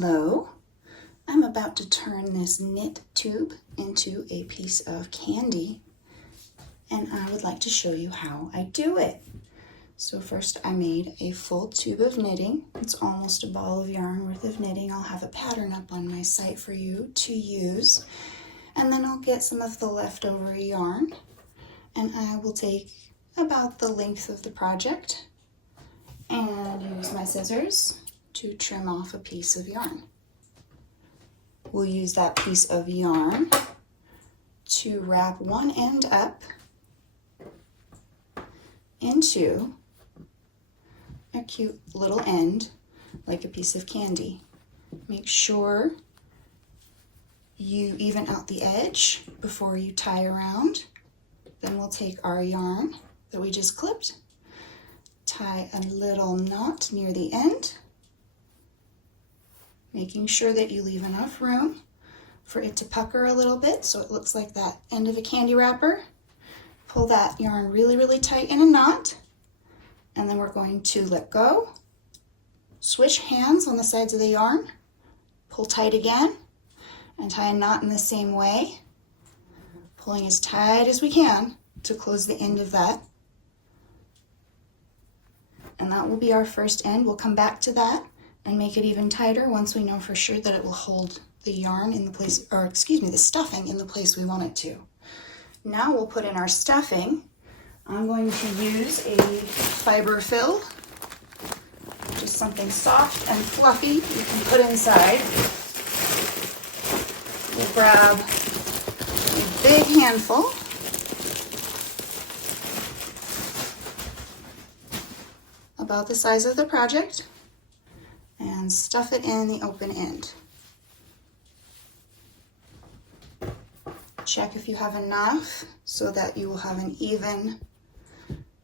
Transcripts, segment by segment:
Hello, I'm about to turn this knit tube into a piece of candy, and I would like to show you how I do it. So first I made a full tube of knitting. It's almost a ball of yarn worth of knitting. I'll have a pattern up on my site for you to use, and then I'll get some of the leftover yarn, and I will take about the length of the project and use my scissors to trim off a piece of yarn. We'll use that piece of yarn to wrap one end up into a cute little end, like a piece of candy. Make sure you even out the edge before you tie around. Then we'll take our yarn that we just clipped, tie a little knot near the end, making sure that you leave enough room for it to pucker a little bit so it looks like that end of a candy wrapper. Pull that yarn really, really tight in a knot, and then we're going to let go, switch hands on the sides of the yarn, pull tight again, and tie a knot in the same way, pulling as tight as we can to close the end of that. And that will be our first end. We'll come back to that and make it even tighter once we know for sure that it will hold the yarn in the place, or excuse me, the stuffing in the place we want it to. Now we'll put in our stuffing. I'm going to use a fiber fill, just something soft and fluffy you can put inside. We'll grab a big handful. About the size of the project, and stuff it in the open end. Check if you have enough so that you will have an even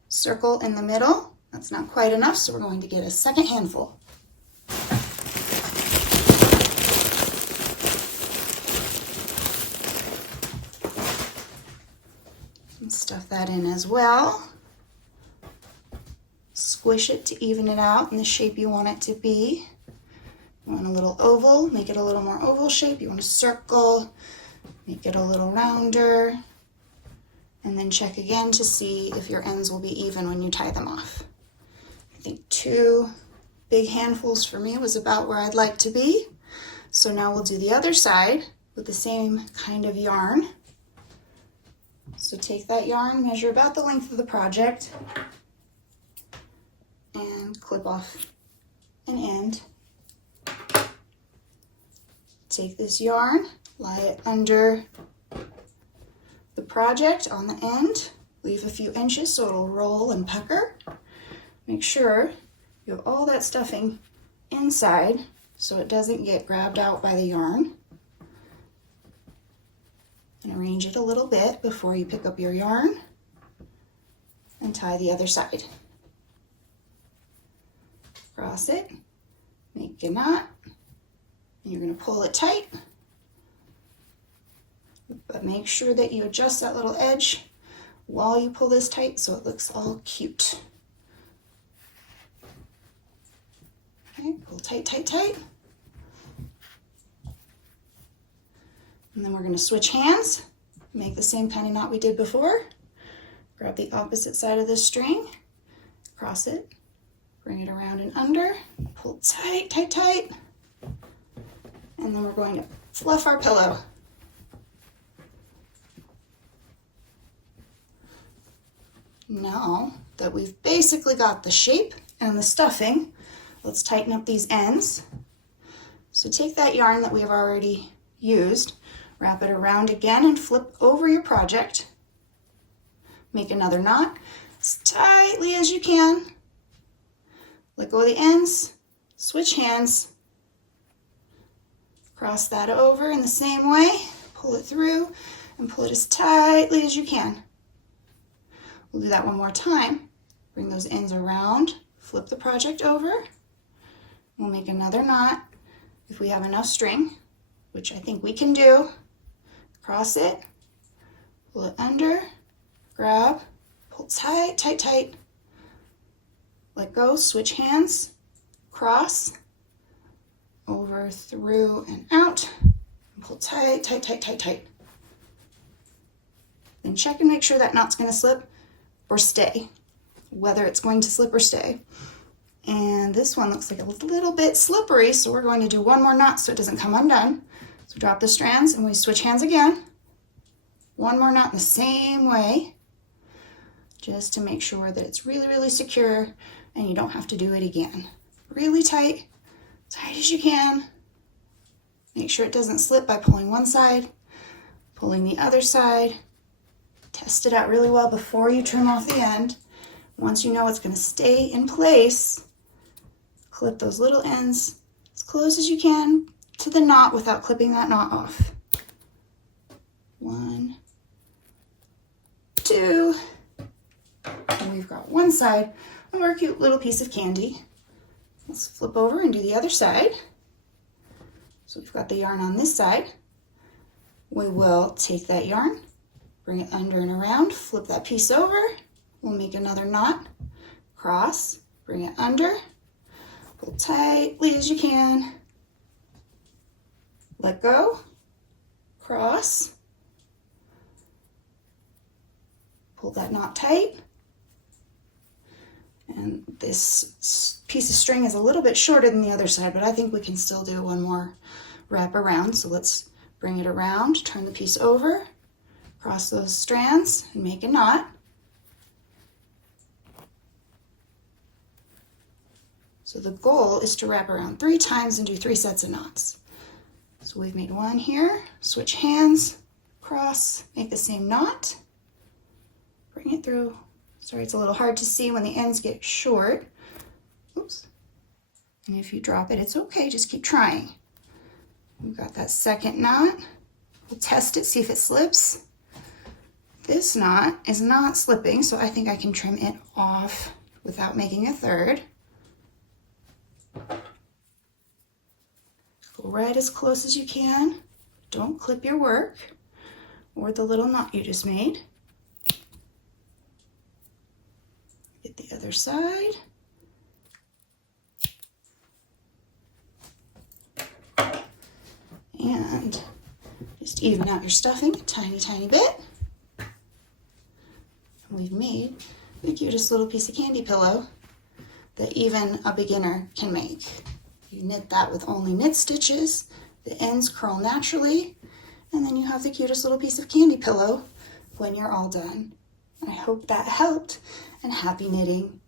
circle in the middle. That's not quite enough, so we're going to get a second handful. And stuff that in as well. Squish it to even it out in the shape you want it to be. You want a little oval, make it a little more oval shape. You want a circle, make it a little rounder. And then check again to see if your ends will be even when you tie them off. I think 2 big handfuls for me was about where I'd like to be. So now we'll do the other side with the same kind of yarn. So take that yarn, measure about the length of the project, and clip off an end. Take this yarn, lie it under the project on the end, leave a few inches so it'll roll and pucker. Make sure you have all that stuffing inside so it doesn't get grabbed out by the yarn. And arrange it a little bit before you pick up your yarn and tie the other side. Cross it, make a knot, and you're going to pull it tight, but make sure that you adjust that little edge while you pull this tight so it looks all cute. Okay, pull tight, tight, tight. And then we're going to switch hands, make the same kind of knot we did before. Grab the opposite side of the string, cross it, bring it around and under, pull tight, tight, tight, and then we're going to fluff our pillow. Now that we've basically got the shape and the stuffing, let's tighten up these ends. So take that yarn that we have already used, wrap it around again and flip over your project. Make another knot as tightly as you can. Let go of the ends, switch hands, cross that over in the same way, pull it through, and pull it as tightly as you can. We'll do that one more time. Bring those ends around, flip the project over. We'll make another knot if we have enough string, which I think we can do. Cross it, pull it under, grab, pull tight, tight, tight. Let go, switch hands, cross, over, through, and out. Pull tight, tight, tight, tight, tight. Then check and make sure that knot's going to slip or stay, whether it's going to slip or stay. And this one looks like a little bit slippery, so we're going to do one more knot so it doesn't come undone. So drop the strands and we switch hands again. One more knot in the same way, just to make sure that it's really, really secure and you don't have to do it again. Really tight, tight as you can. Make sure it doesn't slip by pulling one side, pulling the other side. Test it out really well before you trim off the end. Once you know it's going to stay in place, clip those little ends as close as you can to the knot without clipping that knot off. 1, 2, and we've got one side of our cute little piece of candy. Let's flip over and do the other side. So we've got the yarn on this side. We will take that yarn, bring it under and around, flip that piece over. We'll make another knot, cross, bring it under, pull tightly as you can, let go, cross, pull that knot tight. And this piece of string is a little bit shorter than the other side, but I think we can still do one more wrap around. So let's bring it around, turn the piece over, cross those strands and make a knot. So the goal is to wrap around 3 times and do 3 sets of knots. So we've made one here, switch hands, cross, make the same knot, bring it through. Sorry, it's a little hard to see when the ends get short. Oops. And if you drop it, it's okay, just keep trying. We've got that second knot. We'll test it, see if it slips. This knot is not slipping, so I think I can trim it off without making a third. Go right as close as you can. Don't clip your work or the little knot you just made. Get the other side. And just even out your stuffing a tiny, tiny bit. And we've made the cutest little piece of candy pillow that even a beginner can make. You knit that with only knit stitches, the ends curl naturally, and then you have the cutest little piece of candy pillow when you're all done. I hope that helped, and happy knitting.